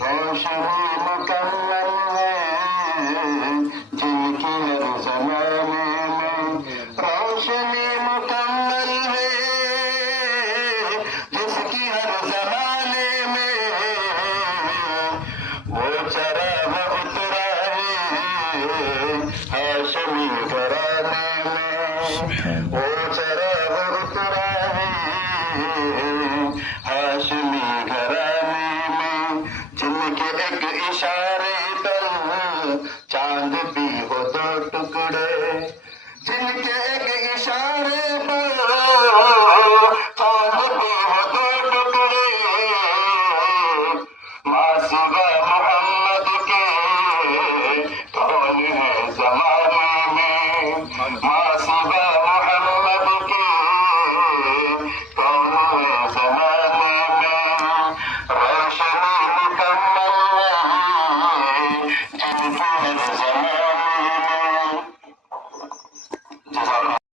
रोशनी मुकम्मल है जिनकी हर ज़माने में, रोशनी मुकम्मल है जिसकी हर ज़माने में, वो चराग उतरा है हाशमी घराने में, वो चराग उतरा है हाशमी घराने में, जिनके एक इशारे पर चांद भी हो दो टुकड़े, जिनके एक इशारे पर चांद भी हो दो टुकड़े, मासूम मोहम्मद